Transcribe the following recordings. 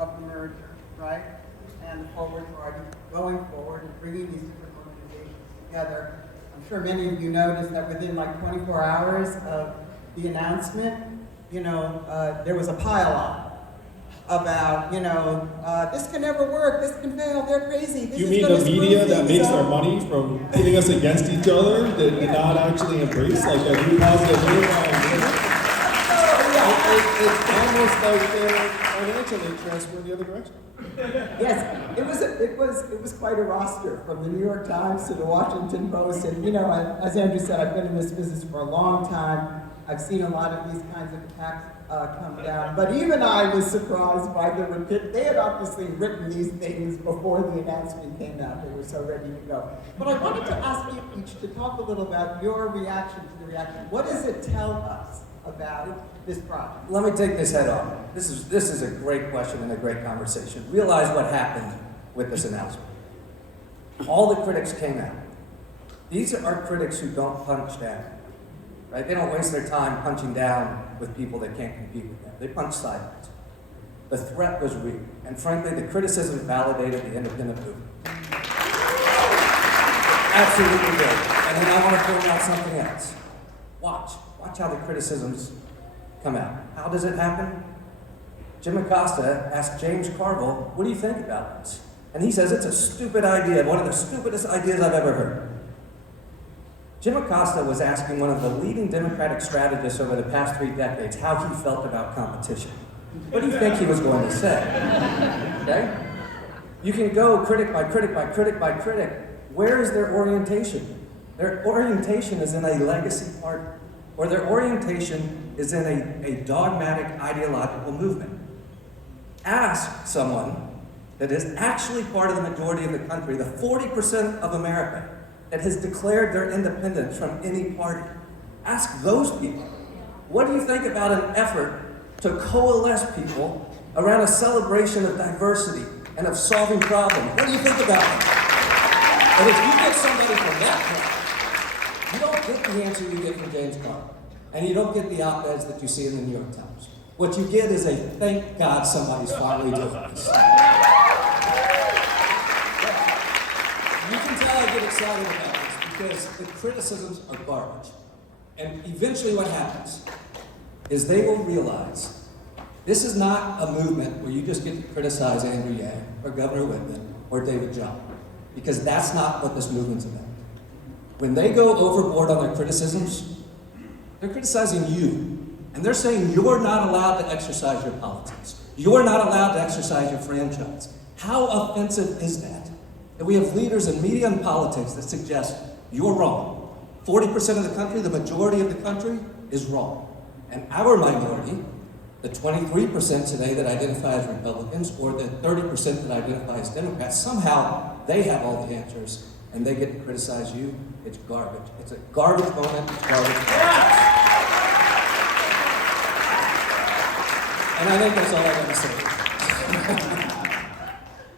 of the merger, right? And the forward party going forward and bringing these different organizations together. I'm sure many of you noticed that within like 24 hours of the announcement, there was a pile-on about, this can never work, this can fail, they're crazy. This You is mean gonna the screw media that things makes up. their money from pitting us against each other did not actually embrace like a new positive unifying It's almost like their financial interests were the other direction. Yes, it was quite a roster, from the New York Times to the Washington Post. And as Andrew said, I've been in this business for a long time. I've seen a lot of these kinds of attacks come down. But even I was surprised by they had obviously written these things before the announcement came out. They were so ready to go. But I wanted to ask you each to talk a little about your reaction to the reaction. What does it tell us about this project? Let me take this head on. This is a great question and a great conversation. Realize what happened with this announcement. All the critics came out. These are critics who don't punch down, right? They don't waste their time punching down with people that can't compete with them. They punch sideways. The threat was real, and frankly, the criticism validated the independent movement. Absolutely did. And then I want to point out something else. Watch how the criticisms come out. How does it happen? Jim Acosta asked James Carville, what do you think about this? And he says, it's a stupid idea, one of the stupidest ideas I've ever heard. Jim Acosta was asking one of the leading Democratic strategists over the past 3 decades how he felt about competition. What do you think he was going to say? Okay? You can go critic by critic by critic by critic. Where is their orientation? Their orientation is in a legacy party, or their orientation is in a dogmatic ideological movement. Ask someone that is actually part of the majority of the country, the 40% of America, that has declared their independence from any party. Ask those people, what do you think about an effort to coalesce people around a celebration of diversity and of solving problems? What do you think about it? And if you get somebody from that point, you don't get the answer you get from James Carville, and you don't get the op-eds that you see in the New York Times. What you get is a thank God somebody's finally doing this. You can tell I get excited about this because the criticisms are garbage. And eventually what happens is they will realize this is not a movement where you just get to criticize Andrew Yang or Governor Whitman or David Jolly, because that's not what this movement's about. When they go overboard on their criticisms, they're criticizing you. And they're saying you're not allowed to exercise your politics. You're not allowed to exercise your franchise. How offensive is that? That we have leaders in media and politics that suggest you're wrong. 40% of the country, the majority of the country, is wrong. And our minority, the 23% today that identify as Republicans, or the 30% that identify as Democrats, somehow they have all the answers and they get to criticize you. It's garbage. It's a garbage moment. It's garbage. And I think that's all I got to say.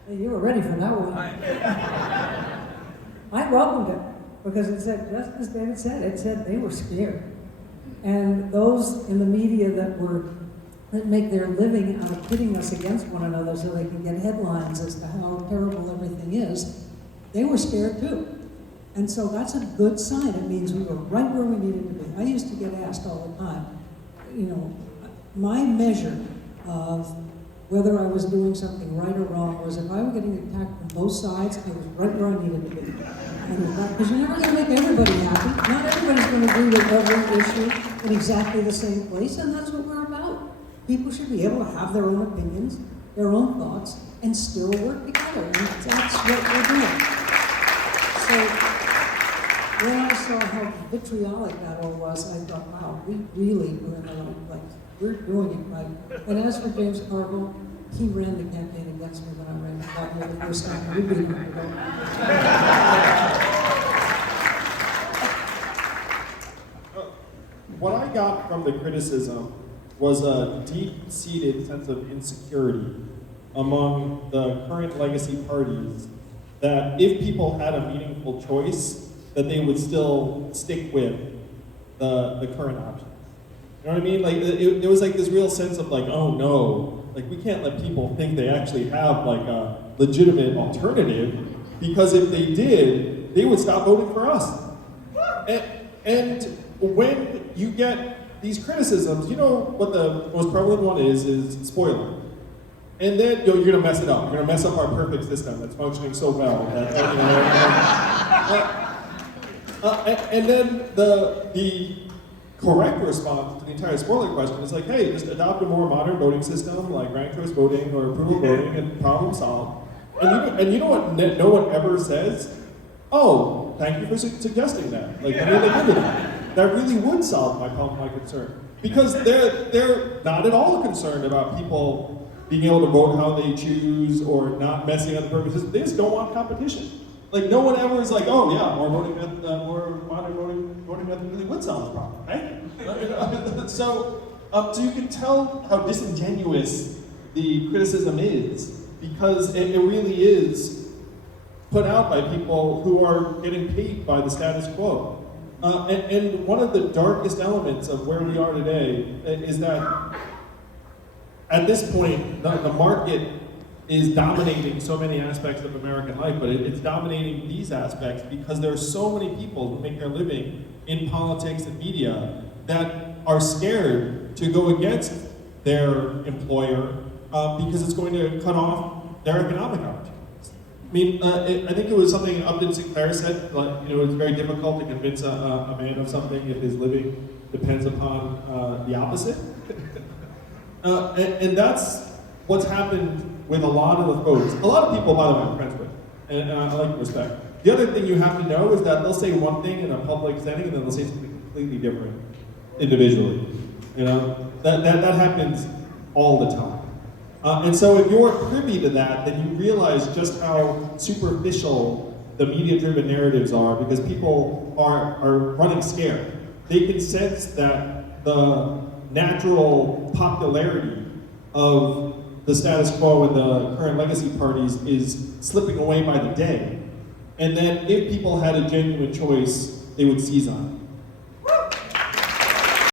Hey, you were ready for that one. I welcomed it because it said, just as David said, it said they were scared. And those in the media that make their living out of pitting us against one another so they can get headlines as to how terrible everything is, they were scared too. And so that's a good sign. It means we were right where we needed to be. I used to get asked all the time, my measure of whether I was doing something right or wrong was if I were getting attacked from both sides, I was right where I needed to be. Because you're never going to make everybody happy. Not everybody's going to agree with every issue in exactly the same place, and that's what we're about. People should be able to have their own opinions, their own thoughts, and still work together. And that's what we're doing. So when I saw how vitriolic that all was, I thought, wow, we really were in the right place. We're doing it right. And as for James Carville, he ran the campaign against me when I ran the first time. We beat him. What I got from the criticism was a deep-seated sense of insecurity among the current legacy parties that if people had a meaningful choice, that they would still stick with the current options. You know what I mean? Like, there was like this real sense of like, oh no, Like, we can't let people think they actually have like a legitimate alternative, because if they did, they would stop voting for us. And when you get these criticisms, you know what the most prevalent one is spoiler. And then you're gonna mess it up. You're gonna mess up our perfect system that's functioning so well. And then the correct response to the entire spoiler question is like, hey, just adopt a more modern voting system, like ranked choice voting or approval voting, and problem solved. And you know what no one ever says? Oh, thank you for suggesting that. Like, I really into that. That really would solve my concern. Because they're not at all concerned about people being able to vote how they choose or not messing up the purposes. They just don't want competition. Like, no one ever is like, oh yeah, more modern voting method really would solve the problem, right? So you can tell how disingenuous the criticism is, because it really is put out by people who are getting paid by the status quo. And one of the darkest elements of where we are today is that at this point, the market is dominating so many aspects of American life, but it's dominating these aspects because there are so many people who make their living in politics and media that are scared to go against their employer because it's going to cut off their economic opportunities. I mean, I think it was something Upton Sinclair said, like, you know, it's very difficult to convince a man of something if his living depends upon the opposite. And that's what's happened with a lot of the folks. A lot of people, by the way, I'm friends with, and I like to respect. The other thing you have to know is that they'll say one thing in a public setting, and then they'll say something completely different individually. You know, that happens all the time. And so if you're privy to that, then you realize just how superficial the media-driven narratives are, because people are running scared. They can sense that the natural popularity of the status quo and the current legacy parties is slipping away by the day. And then if people had a genuine choice, they would seize on it.